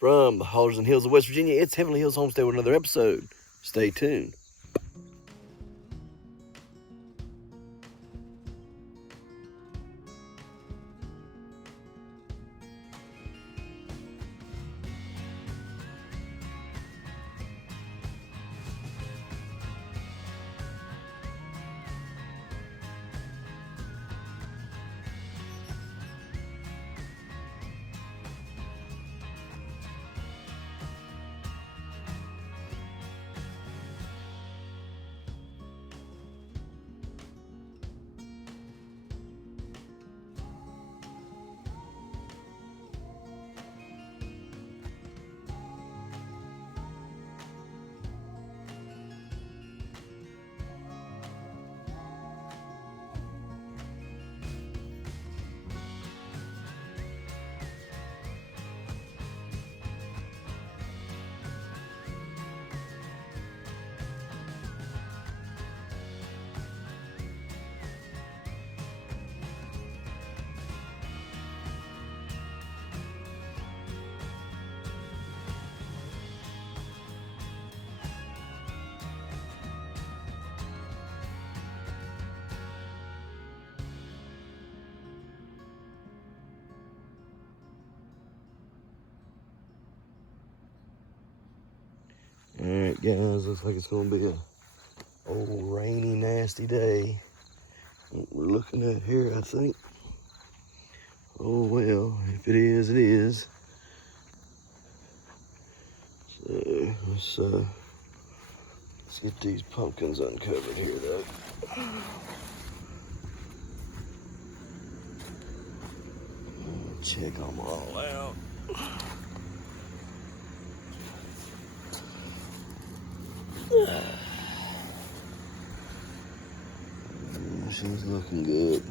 From the Hodge and Hills of West Virginia, it's Heavenly Hills Homestead with another episode. Stay tuned. Alright guys, looks like it's gonna be a old rainy, nasty day. What we're looking at here, I think. Oh well, if it is, it is. So let's get these pumpkins uncovered here though. Check them all out. She's looking good.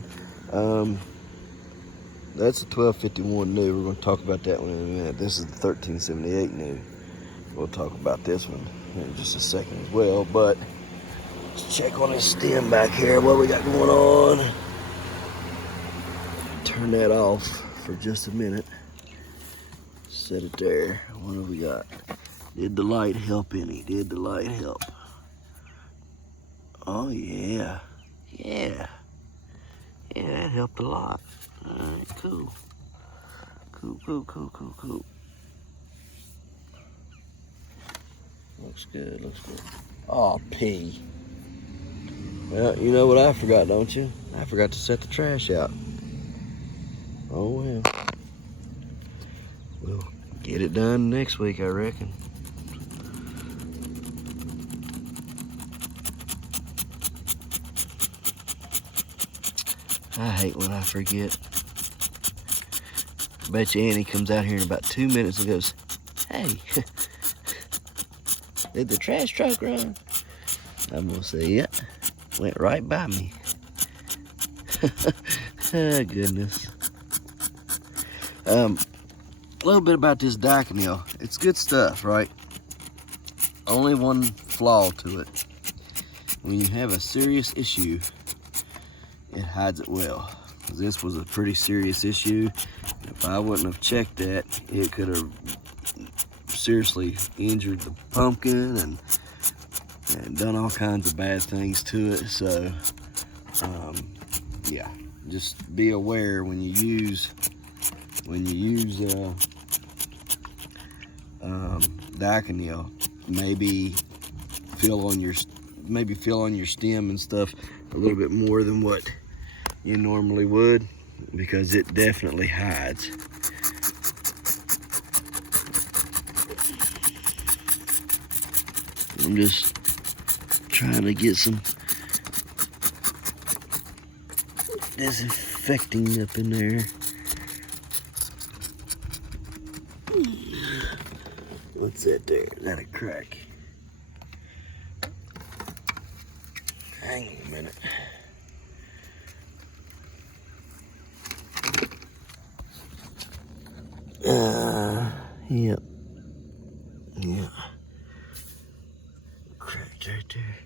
That's a 1251 new. We're going to talk about that one in a minute. This is the 1378 new. We'll talk about this one in just a second as well. But let's check on this stem back here. What we got going on? Turn that off for just a minute. Set it there. What do we got? Did the light help any? Did the light help? Oh yeah. Yeah, that helped a lot. All right, cool. Cool. Looks good. Oh, pee. Well, you know what I forgot, don't you? I forgot to set the trash out. Oh well. We'll get it done next week, I reckon. I hate when I forget. I bet you Annie comes out here in about 2 minutes and goes, "Hey, did the trash truck run?" I'm gonna say, "Yeah, went right by me." Oh, goodness. A little bit about this Daconil. It's good stuff, right? Only one flaw to it. When you have a serious issue, it hides it well. This was a pretty serious issue. If I wouldn't have checked that, it could have seriously injured the pumpkin and done all kinds of bad things to it. So, yeah, just be aware when you use Daconil. Maybe fill on your stem and stuff a little bit more than what you normally would, because it definitely hides. I'm just trying to get some disinfecting up in there. What's that there? Is that a crack? Hang on a minute. Yep. Cracked right there.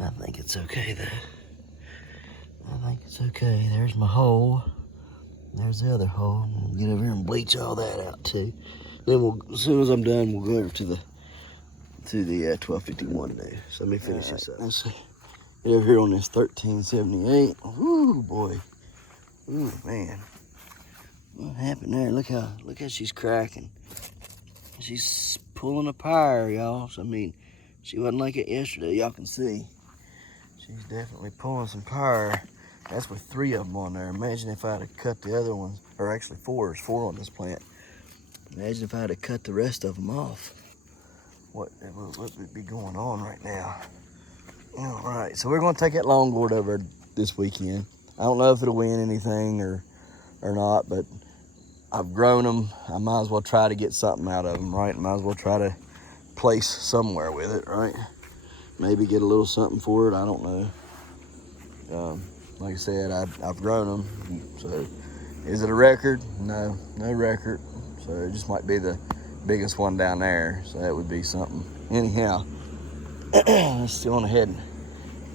I think it's okay though. I think it's okay. There's my hole. There's the other hole. Get over here and bleach all that out too. Then as soon as I'm done, we'll go over to the 1251 now. So let me finish this up. Let's see. Get over here on this 1378. Ooh, boy. Ooh, man. What happened there? Look how she's cracking. She's pulling a pyre, y'all. So, I mean, she wasn't like it yesterday. Y'all can see. She's definitely pulling some pyre. That's with 3 of them on there. Imagine if I had to cut the other ones, or actually 4. There's 4 on this plant. Imagine if I had to cut the rest of them off. What would be going on right now? All right, so we're going to take that longboard over this weekend. I don't know if it'll win anything or not, but I've grown them. I might as well try to get something out of them, right? Might as well try to place somewhere with it, right? Maybe get a little something for it. I don't know. Like I said, I've grown them. So, is it a record? No record. So it just might be the biggest one down there. So that would be something. Anyhow, let's still on ahead and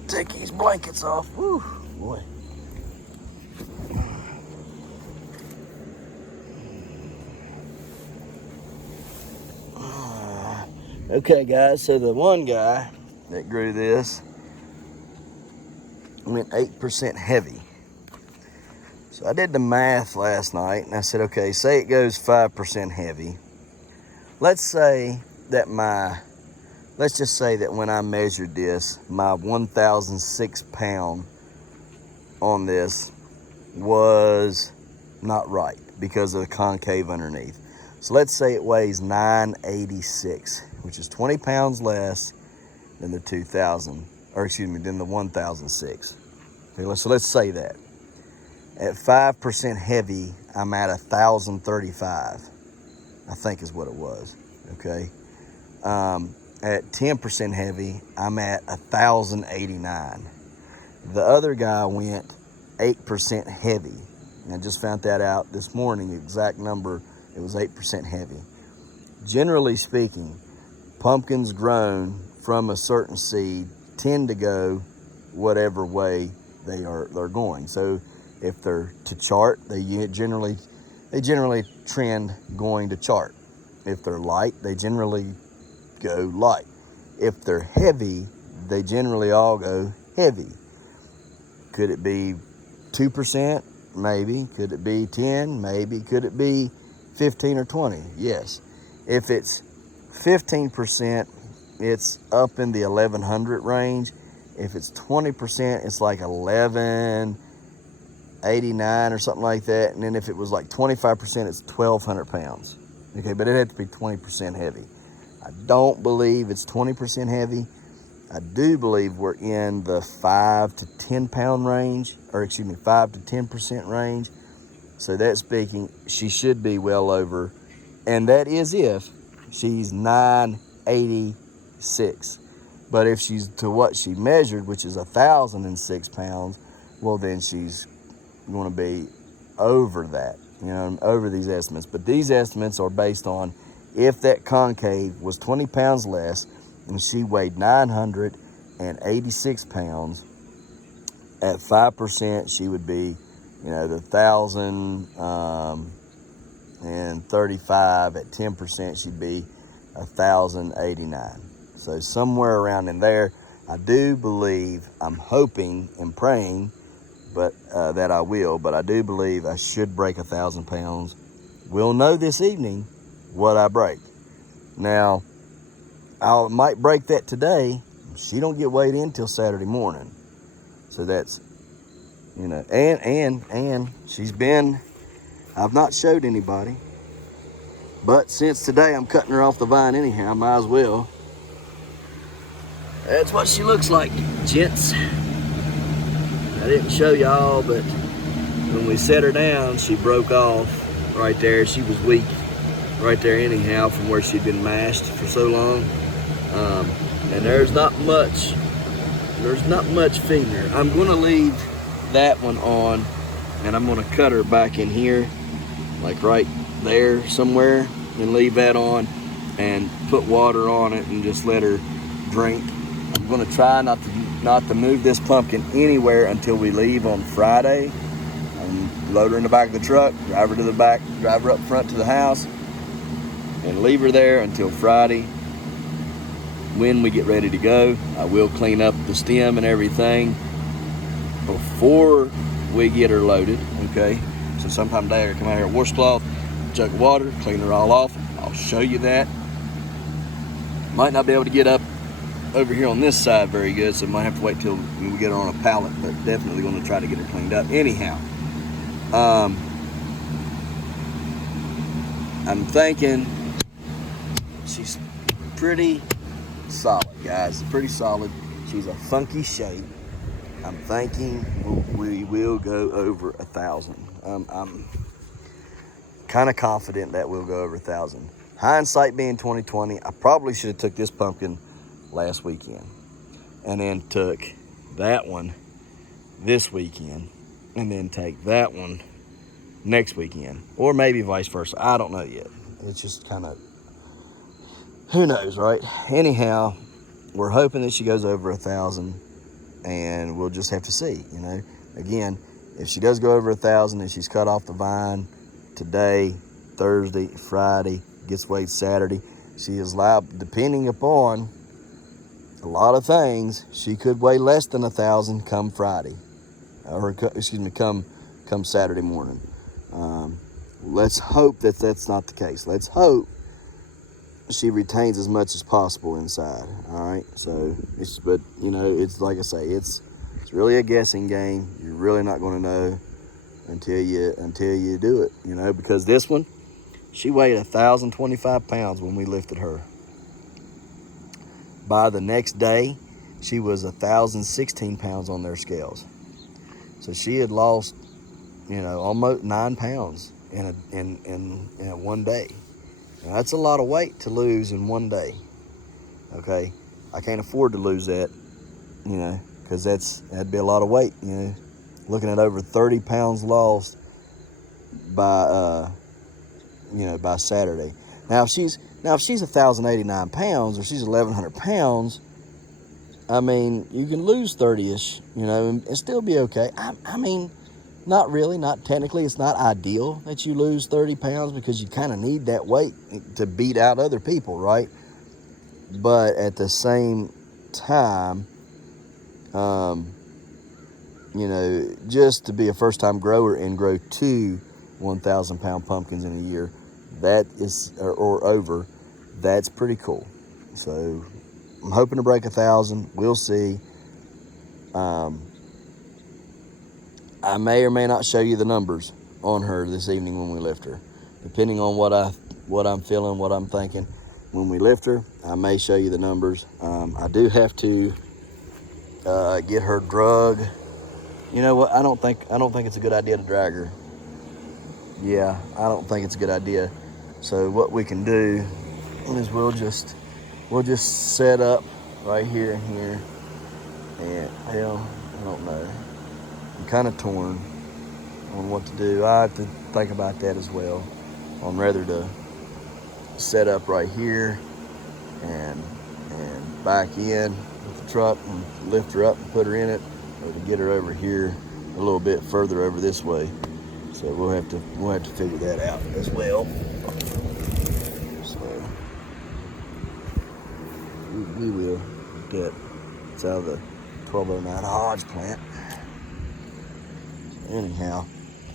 take these blankets off. Woo, boy. Okay, guys, so the one guy that grew this went 8% heavy. So I did the math last night, and I said, okay, say it goes 5% heavy. Let's just say that when I measured this, my 1,006 pound on this was not right because of the concave underneath. So let's say it weighs 986, which is 20 pounds less than the 2,000, or excuse me, than the 1,006. Okay, so let's say that. At 5% heavy, I'm at 1,035, I think is what it was, okay? At 10% heavy, I'm at 1,089. The other guy went 8% heavy. And I just found that out this morning, the exact number, it was 8% heavy. Generally speaking, pumpkins grown from a certain seed tend to go whatever way they're going. So if they're to chart, they generally trend going to chart. If they're light, they generally go light. If they're heavy, they generally all go heavy. Could it be 2%? Maybe. Could it be 10? Maybe. Could it be 15 or 20? Yes. If it's 15%, it's up in the 1,100 range. If it's 20%, it's like 1,189 or something like that. And then if it was like 25%, it's 1,200 pounds. Okay, but it had to be 20% heavy. I don't believe it's 20% heavy. I do believe we're in the 5 to 10 pound range, or excuse me, 5 to 10% range. So that's speaking, she should be well over, and that is if she's 986. But if she's to what she measured, which is 1,006 pounds, well then she's going to be over that, over these estimates. But these estimates are based on if that concave was 20 pounds less and she weighed 986 pounds, at 5% she would be, the 1,035. At 10% she'd be 1,089. So somewhere around in there, I do believe, I'm hoping and praying, but that I will. But I do believe I should break 1,000 pounds. We'll know this evening what I break. Now, I might break that today. She don't get weighed in till Saturday morning. So that's, and she's been, I've not showed anybody. But since today I'm cutting her off the vine anyhow, might as well. That's what she looks like, gents. I didn't show y'all, but when we set her down, she broke off right there. She was weak right there anyhow from where she'd been mashed for so long. And there's not much feeding her. I'm gonna leave that one on, and I'm gonna cut her back in here, like right there somewhere, and leave that on and put water on it and just let her drink. I'm gonna try not to move this pumpkin anywhere until we leave on Friday. Load her in the back of the truck, drive her to the back, drive her up front to the house, and leave her there until Friday. When we get ready to go, I will clean up the stem and everything before we get her loaded, okay? So sometime today I come out here with washcloth, jug of water, clean her all off. I'll show you that. Might not be able to get up over here on this side very good, so might have to wait till we get her on a pallet, but definitely going to try to get her cleaned up. Anyhow, I'm thinking she's pretty solid, guys. Pretty solid. She's a funky shape. I'm thinking we will go over 1,000. I'm kind of confident that we'll go over 1,000. Hindsight being 2020, I probably should have took this pumpkin last weekend and then took that one this weekend and then take that one next weekend, or maybe vice versa. I don't know yet. It's just kind of, who knows, right? Anyhow, we're hoping that she goes over 1,000, and we'll just have to see, you know. Again, if she does go over 1,000 and she's cut off the vine today, Thursday, Friday, gets weighed Saturday, she is liable, depending upon a lot of things, she could weigh less than 1,000 come Friday, or excuse me, come Saturday morning. Let's hope that that's not the case. Let's hope she retains as much as possible inside. All right. So but you know, it's like I say, it's really a guessing game. You're really not going to know until you do it. You know, because this one, she weighed 1,025 pounds when we lifted her. By the next day, she was 1,016 pounds on their scales. So she had lost, you know, almost 9 pounds in a one day. Now, that's a lot of weight to lose in one day. Okay, I can't afford to lose that, you know, because that'd be a lot of weight. You know, looking at over 30 pounds lost by by Saturday. Now if she's 1,089 pounds or she's 1,100 pounds, I mean, you can lose 30-ish, you know, and still be okay. I mean, not really, not technically. It's not ideal that you lose 30 pounds because you kind of need that weight to beat out other people, right? But at the same time, you know, just to be a first-time grower and grow 2 1,000-pound pumpkins in a year, that is, or over, that's pretty cool. So I'm hoping to break 1,000. We'll see. I may or may not show you the numbers on her this evening when we lift her, depending on what I'm feeling, what I'm thinking. When we lift her, I may show you the numbers. I do have to get her drug. You know what? I don't think it's a good idea to drag her. Yeah, I don't think it's a good idea. So what we can do is we'll just set up right here and here. And hell, I don't know. I'm kind of torn on what to do. I have to think about that as well, on whether to set up right here and back in with the truck and lift her up and put her in it, or to get her over here a little bit further over this way. So we'll have to figure that out as well. So we will get it's out of the 824 Hodge plant. Anyhow,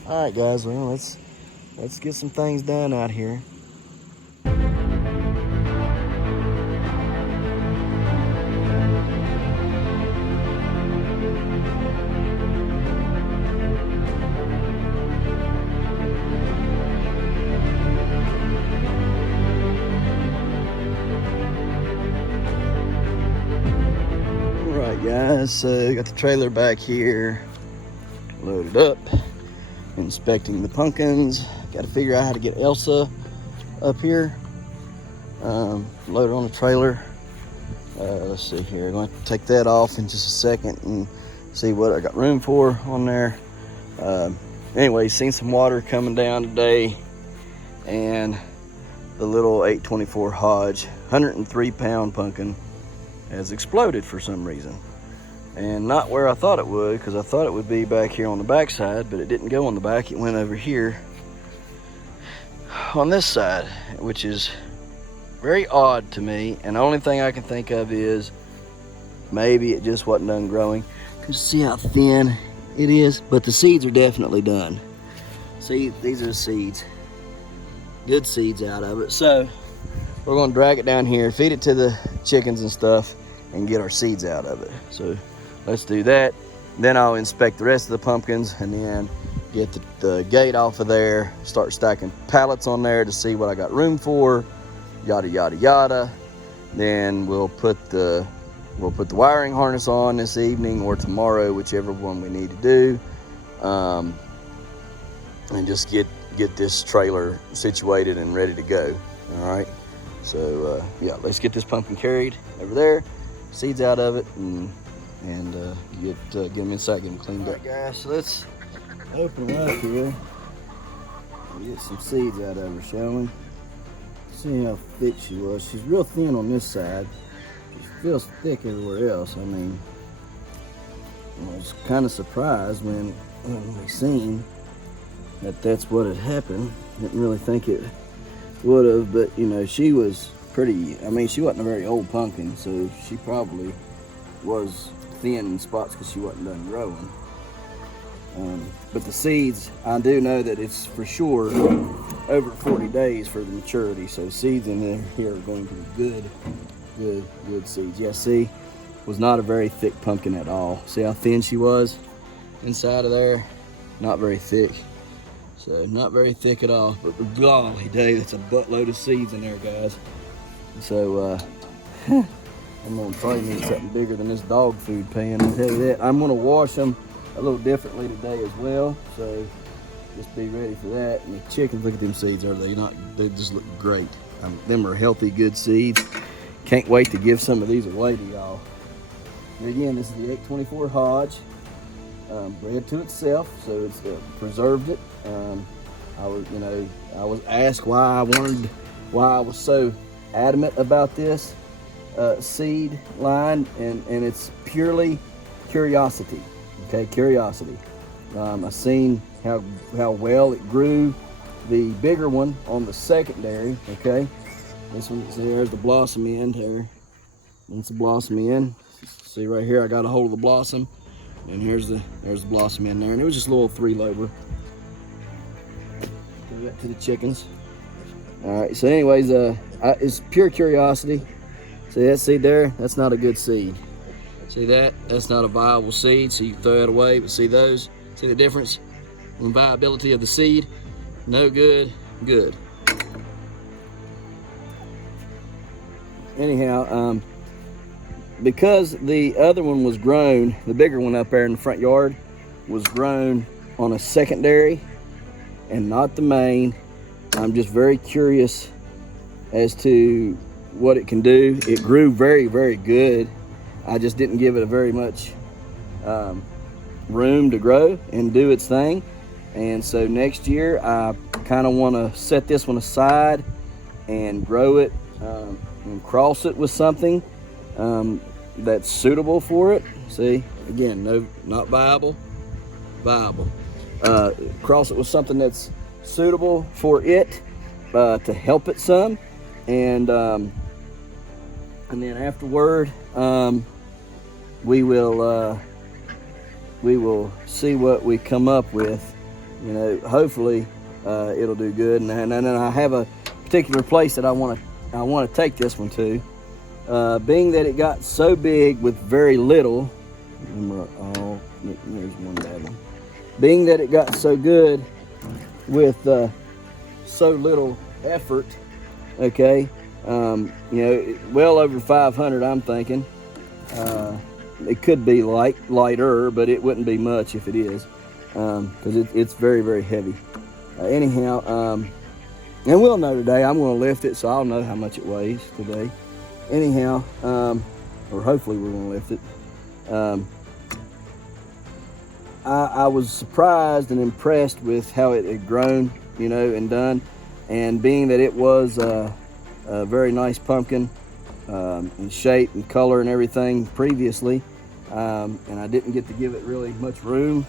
all right, guys. Well, let's get some things done out here. All right, guys. So got the trailer back here, loaded up, inspecting the pumpkins. Got to figure out how to get Elsa up here, loaded on the trailer. Let's see here. I'm going to take that off in just a second and see what I got room for on there. Anyway, seen some water coming down today, and the little 824Hodge 103-pound pumpkin has exploded for some reason. And not where I thought it would, because I thought it would be back here on the back side, but it didn't go on the back. It went over here on this side, which is very odd to me, and the only thing I can think of is maybe it just wasn't done growing. Cause see how thin it is, but the seeds are definitely done. See, these are the seeds, good seeds out of it. So we're gonna drag it down here, feed it to the chickens and stuff, and get our seeds out of it. So let's do that. Then I'll inspect the rest of the pumpkins and then get the gate off of there, start stacking pallets on there to see what I got room for, yada, yada, yada. Then we'll put the wiring harness on this evening or tomorrow, whichever one we need to do. And just get this trailer situated and ready to go, all right? So yeah, let's get this pumpkin carried over there, seeds out of it, and get them inside, get them cleaned up. All right, guys, so let's open them up here and get some seeds out of her, shall we? See how thick she was. She's real thin on this side. She feels thick everywhere else. I mean, I was kind of surprised when we seen that that's what had happened. Didn't really think it would have, but you know, she was pretty, I mean, she wasn't a very old pumpkin, so she probably was thin in spots because she wasn't done growing. But the seeds, I do know that it's for sure over 40 days for the maturity, so seeds in here are going to be good seeds. Yeah, see, was not a very thick pumpkin at all. See how thin she was inside of there? Not very thick. So not very thick at all, but golly day, that's a buttload of seeds in there, guys. So I'm gonna probably need something bigger than this dog food pan, I'll tell you that. I'm gonna wash them a little differently today as well, so just be ready for that. And the chickens, look at them seeds, are they not? They just look great. Them are healthy, good seeds. Can't wait to give some of these away to y'all. And again, this is the 824 Hodge. Bred to itself, so it's preserved it. I was asked why I was so adamant about this seed line, and it's purely curiosity. Okay, curiosity. I seen how well it grew, the bigger one on the secondary. Okay, this one, see, there's the blossom end here. That's the blossom end. See right here, I got a hold of the blossom. And there's the blossom in there, and it was just a little 3-lober. Go back to the chickens. All right, so anyways, it's pure curiosity. See that seed there? That's not a good seed. See that? That's not a viable seed, so you can throw it away. But see those? See the difference in viability of the seed? No good, good. Anyhow, because the other one was grown, the bigger one up there in the front yard was grown on a secondary and not the main, I'm just very curious as to what it can do. It grew very, very good. I just didn't give it a very much room to grow and do its thing. And so next year, I kind of want to set this one aside and grow it and cross it with something that's suitable for it. See, again, no, not viable. Cross it with something that's suitable for it to help it some, and then afterward, we will see what we come up with. You know, hopefully it'll do good. And then I have a particular place that I want to take this one to. Being that it got so big with very little, oh, there's one bad one. Being that it got so good with so little effort, okay, you know, well over 500, I'm thinking. It could be lighter, but it wouldn't be much if it is, because it's very, very heavy. Anyhow, and we'll know today. I'm going to lift it, so I'll know how much it weighs today. Anyhow, or hopefully we're going to lift it. I was surprised and impressed with how it had grown, you know, and done. And being that it was a very nice pumpkin in shape and color and everything previously, and I didn't get to give it really much room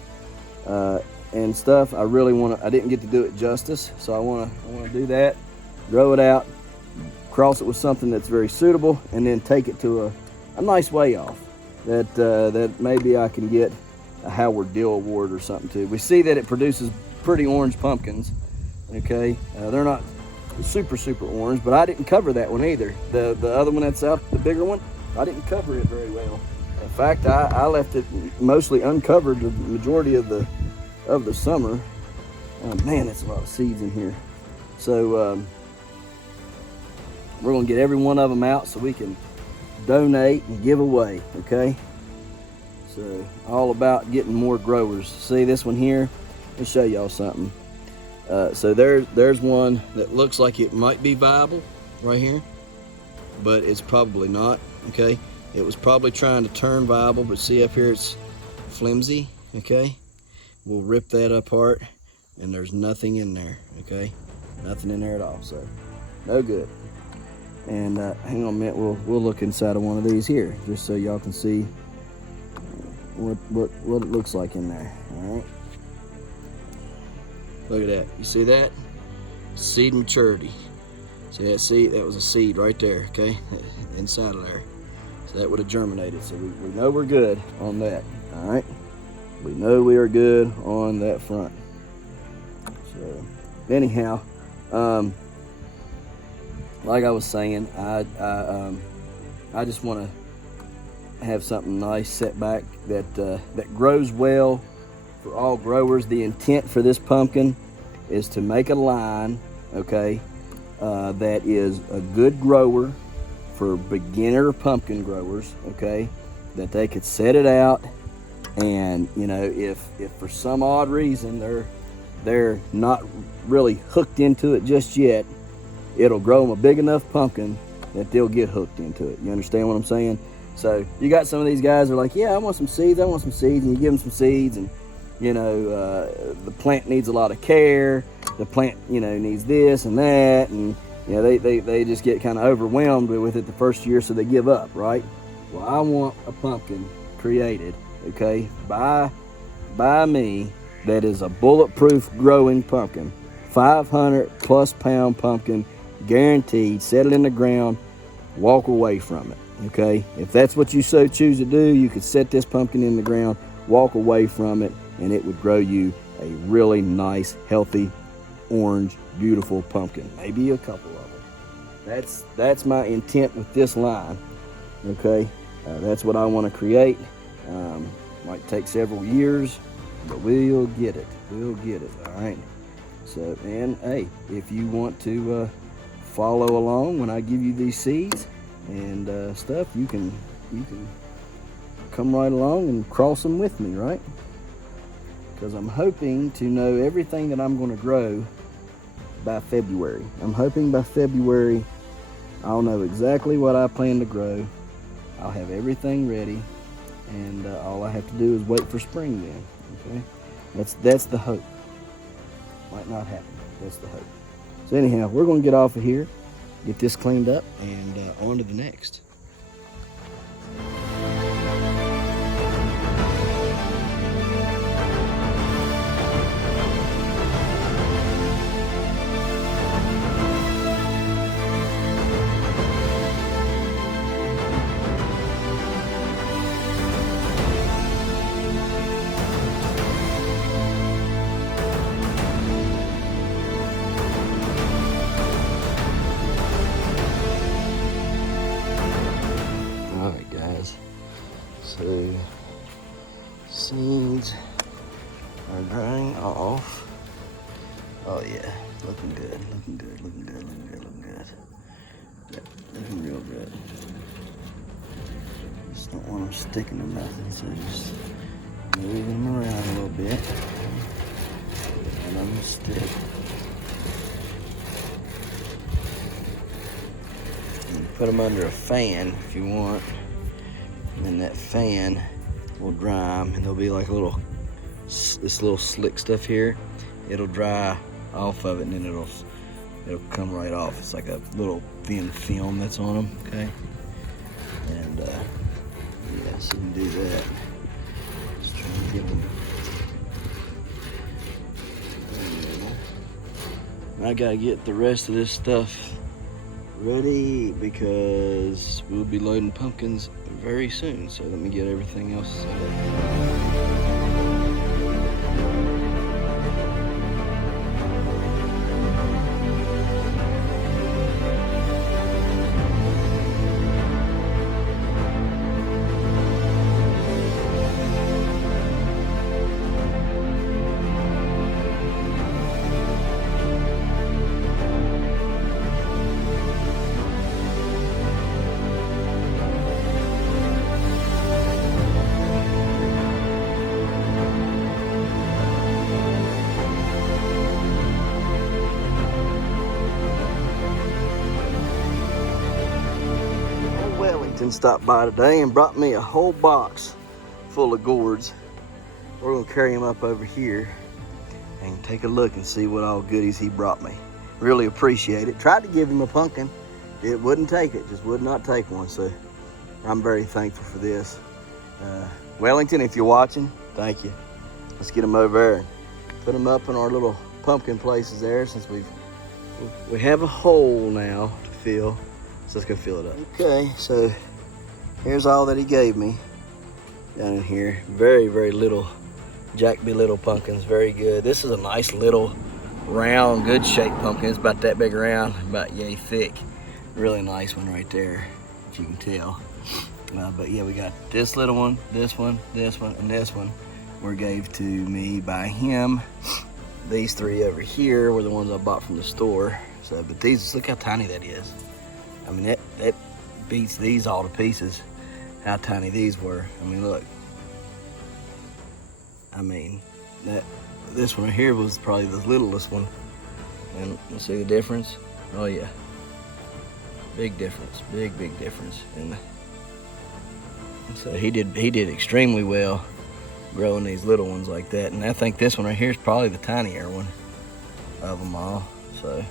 and stuff. I didn't get to do it justice, so I want to do that, grow it out, cross it with something that's very suitable, and then take it to a nice way off that maybe I can get a Howard Deal Award or something too. We see that it produces pretty orange pumpkins. Okay, they're not super orange, but I didn't cover that one either. The other one that's out, the bigger one, I didn't cover it very well. In fact, I left it mostly uncovered the majority of the summer. Oh man, that's a lot of seeds in here. So we're gonna get every one of them out so we can donate and give away. Okay, so all about getting more growers. See this one here? Let me show y'all something. So there's one that looks like it might be viable right here, but it's probably not. Okay, it was probably trying to turn viable, but see up here it's flimsy. Okay, we'll rip that apart, and there's nothing in there. Okay, nothing in there at all, so no good. And hang on a minute, we'll look inside of one of these here just so y'all can see what it looks like in there. All right. Look at that. You see that? Seed maturity. See that seed? That was a seed right there, okay? Inside of there. So that would have germinated. So we know we're good on that. All right? We know we are good on that front. So anyhow, like I was saying, I just want to have something nice set back that grows well for all growers. The intent for this pumpkin is to make a line, okay, that is a good grower for beginner pumpkin growers, okay, that they could set it out, and you know, if for some odd reason they're not really hooked into it just yet, it'll grow them a big enough pumpkin that they'll get hooked into it. You understand what I'm saying? So you got some of these guys that are like, yeah, I want some seeds, and you give them some seeds, and you know, the plant needs a lot of care. The plant, you know, needs this and that, and you know, they just get kind of overwhelmed with it the first year, so they give up, right? Well, I want a pumpkin created, okay, by me, that is a bulletproof growing pumpkin, 500+ pound pumpkin, guaranteed. Set it in the ground, walk away from it, okay? If that's what you so choose to do, you could set this pumpkin in the ground, walk away from it, and it would grow you a really nice, healthy, orange, beautiful pumpkin. Maybe a couple of them. That's my intent with this line. Okay, that's what I want to create. Might take several years, but we'll get it. We'll get it. All right. So, and hey, if you want to follow along when I give you these seeds and stuff, you can come right along and cross them with me, right? Because I'm hoping to know everything that I'm going to grow by February. I'm hoping by February I'll know exactly what I plan to grow. I'll have everything ready, and all I have to do is wait for spring then. Okay, that's the hope. Might not happen. That's the hope. So anyhow, we're going to get off of here, get this cleaned up, and on to the next. So seeds are drying off. Oh yeah, looking good, looking good, looking good, looking good, looking good. Yep, looking real good. Just don't want them sticking to nothing, so just move them around a little bit. And I'm gonna stick. And put them under a fan if you want. And then that fan will dry them, and there'll be like this little slick stuff here. It'll dry off of it, and then it'll come right off. It's like a little thin film that's on them, okay? And yeah, so you can do that. Just trying to get them. I gotta get the rest of this stuff ready because we'll be loading pumpkins very soon. So let me get everything else set up. Stopped by today and brought me a whole box full of gourds. We're gonna carry him up over here and take a look and see what all goodies he brought me. Really appreciate it. Tried to give him a pumpkin. It wouldn't take it, just would not take one. So I'm very thankful for this. Wellington, if you're watching, thank you. Let's get him over there and put him up in our little pumpkin places there, since we have a hole now to fill. So let's go fill it up. Okay, so here's all that he gave me down in here. Very, very little Jack B. Little pumpkins, very good. This is a nice little round, good shaped pumpkin. It's about that big around, about yay thick. Really nice one right there, if you can tell. But yeah, we got this little one, this one, this one, and this one were gave to me by him. These three over here were the ones I bought from the store. So, but these, look how tiny that is. I mean, that beats these all to pieces, how tiny these were. I mean, look. I mean, this one right here was probably the littlest one. And you see the difference? Oh yeah. Big difference, big difference. And so he did extremely well growing these little ones like that. And I think this one right here is probably the tinier one of them all. So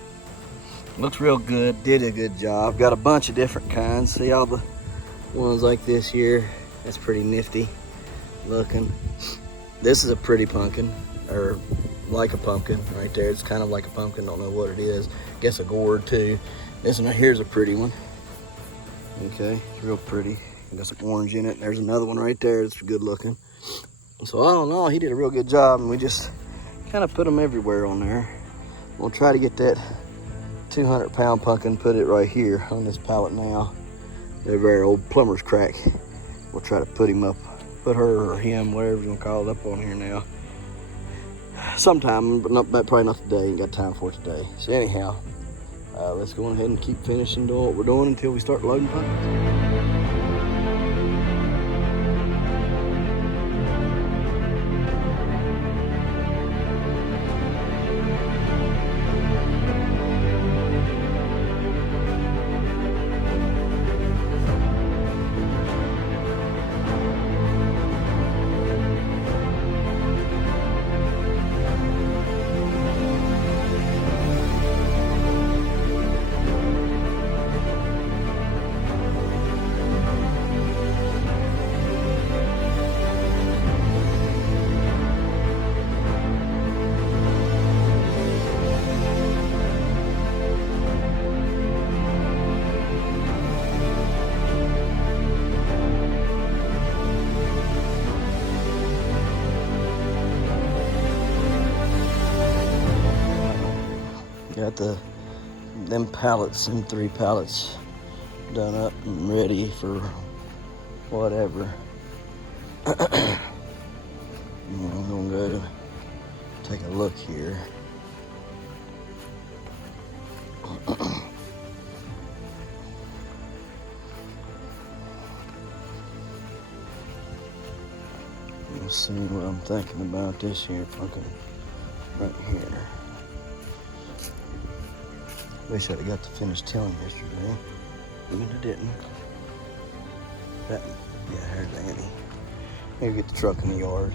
looks real good, did a good job. Got a bunch of different kinds. See all the ones like this here? That's pretty nifty looking. This is a pretty pumpkin, or like a pumpkin right there. It's kind of like a pumpkin, don't know what it is. Guess a gourd too. This one right here is a pretty one. Okay, it's real pretty. Got some orange in it. There's another one right there. It's good looking. So I don't know, he did a real good job, and we just kind of put them everywhere on there. We'll try to get that 200-pound pumpkin, put it right here on this pallet now. They're very old plumber's crack. We'll try to put him up, put her or him, whatever you want to call it, up on here now. Sometime, but probably not today. Ain't got time for it today. So anyhow, let's go ahead and keep finishing doing what we're doing until we start loading pumpkins. Got them pallets, them 3 pallets done up and ready for whatever. I'm gonna go take a look here. Let's see what I'm thinking about this here pumpkin right here. Wish I'd have got to finish tilling yesterday, but I didn't. Yeah, here's Annie. Maybe get the truck in the yard.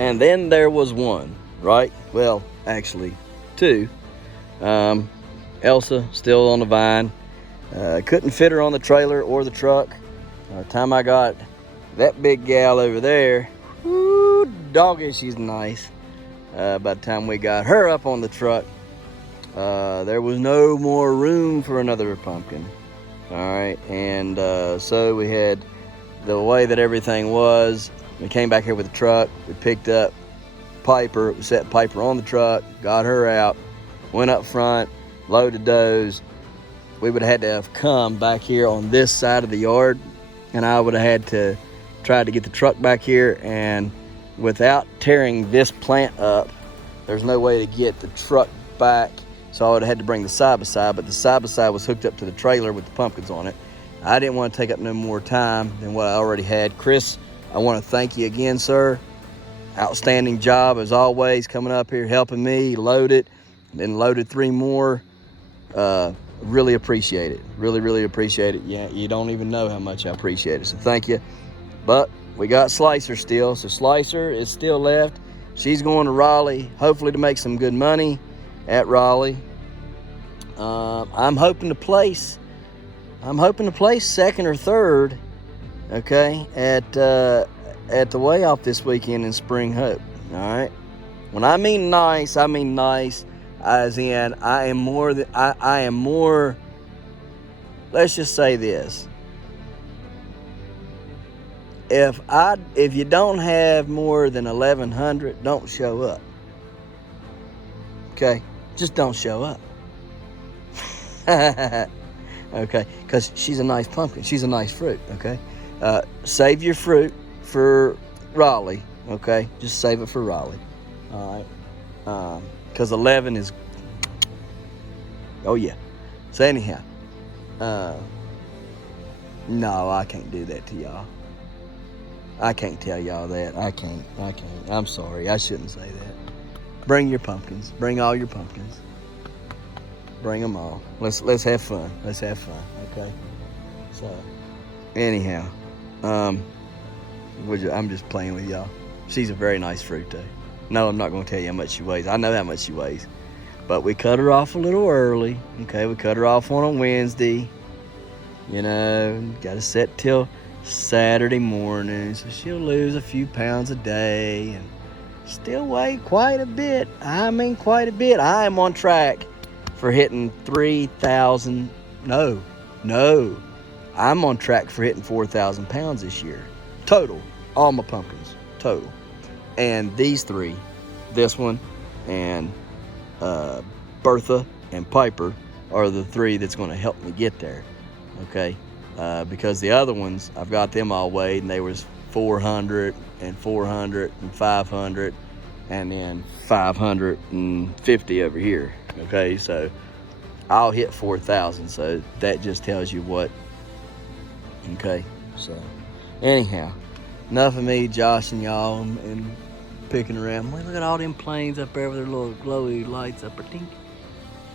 And then there was one, right? Well, actually, two. Elsa still on the vine. Couldn't fit her on the trailer or the truck. By the time I got that big gal over there, whoo, doggy, she's nice. By the time we got her up on the truck, there was no more room for another pumpkin. All right, and so we had the way that everything was. We came back here with the truck. We picked up Piper. We set Piper on the truck, got her out, went up front, loaded those. We would have had to have come back here on this side of the yard, and I would have had to try to get the truck back here, and without tearing this plant up, there's no way to get the truck back. So I would have had to bring the side-by-side, but the side-by-side was hooked up to the trailer with the pumpkins on it. I didn't want to take up no more time than what I already had. Chris, I want to thank you again, sir. Outstanding job as always, coming up here, helping me load it, then loaded 3 more. Really appreciate it. Really appreciate it. Yeah, you don't even know how much I appreciate it. So thank you. But we got Slicer still. So Slicer is still left. She's going to Raleigh, hopefully to make some good money at Raleigh. I'm hoping to place second or third, okay, at the weigh off this weekend in Spring Hope. All right. When I mean nice, I mean nice. As in, I am more. Let's just say this: if you don't have more than 1,100, don't show up. Okay, just don't show up. Okay, because she's a nice pumpkin. She's a nice fruit. Okay, save your fruit for Raleigh. Okay, just save it for Raleigh. All right. Because 11 is, oh yeah. So anyhow, no, I can't do that to y'all. I can't tell y'all that. I can't. I'm sorry. I shouldn't say that. Bring your pumpkins. Bring all your pumpkins. Bring them all. Let's have fun. Let's have fun. Okay. So anyhow, I'm just playing with y'all. She's a very nice fruit though. No, I'm not going to tell you how much she weighs. I know how much she weighs. But we cut her off a little early. Okay, we cut her off on a Wednesday. You know, got to set till Saturday morning. So she'll lose a few pounds a day and still weigh quite a bit. I mean, quite a bit. I am on track for hitting 3,000. No. I'm on track for hitting 4,000 pounds this year. Total. All my pumpkins. Total. And these 3, this one and Bertha and Piper, are the 3 that's going to help me get there, okay? Because the other ones, I've got them all weighed, and they was 400 and 400 and 500, and then 550 over here, okay? So I'll hit 4,000, so that just tells you what, okay? So anyhow, enough of me joshing y'all and picking around. Look at all them planes up there with their little glowy lights up there. Tink,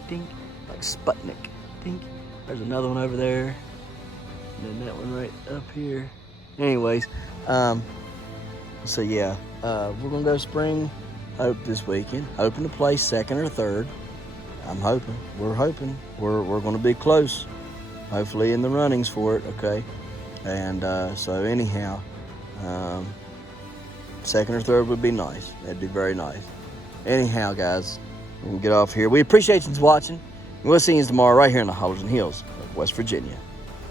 tink, like Sputnik. Tink. There's another one over there. And then that one right up here. Anyways, so yeah, we're gonna go Spring Hope this weekend. Hoping to play second or third. I'm hoping. We're hoping. We're gonna be close. Hopefully in the runnings for it, okay? And so anyhow, second or third would be nice. That'd be very nice. Anyhow, guys, we'll get off here. We appreciate you watching. We'll see you tomorrow right here in the Hollows and Hills of West Virginia.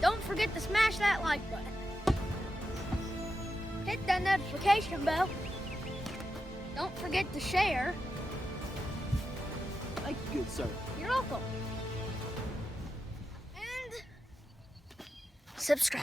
Don't forget to smash that like button. Hit that notification bell. Don't forget to share. Thank you, good sir. You're welcome. And subscribe.